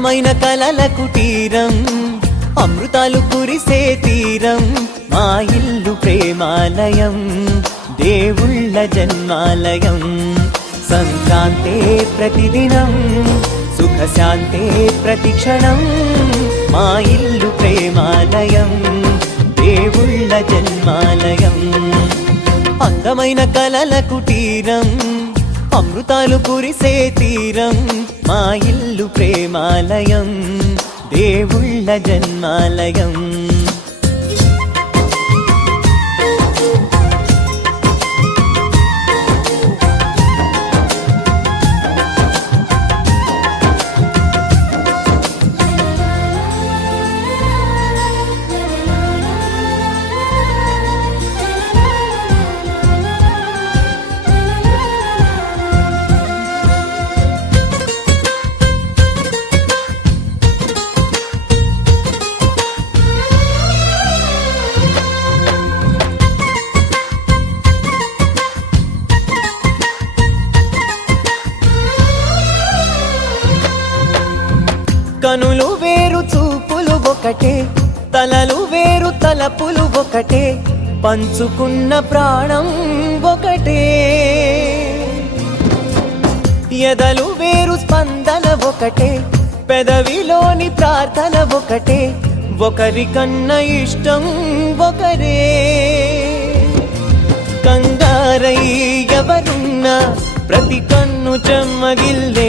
అందమైన కలల కుటీరం, అమృతాలు కురిసే తీరం, మా ఇల్లు ప్రేమాలయం, దేవుళ్ళ జన్మాలయం. సంక్రాంతే ప్రతిదినం, సుఖశాంతే ప్రతిక్షణం, మా ఇల్లు ప్రేమాలయం, దేవుళ్ళ జన్మాలయం. అందమైన కలల కుటీరం, అమృతాలు కురిసే తీరం, మా ఇల్లు ప్రేమాలయం, దేవుళ్ళ జన్మాలయం. కనులు వేరు చూపులు ఒకటే, తలలు వేరు తలపులు ఒకటే, పంచుకున్న ప్రాణం ఒకటే. ఎదలు వేరు స్పందన ఒకటే, పెదవిలోని ప్రార్థన ఒకటే, ఒకరికన్నా ఇష్టం ఒకరే. కంగారై ఎవరున్నా ప్రతి కన్ను చెమ్మగిల్లే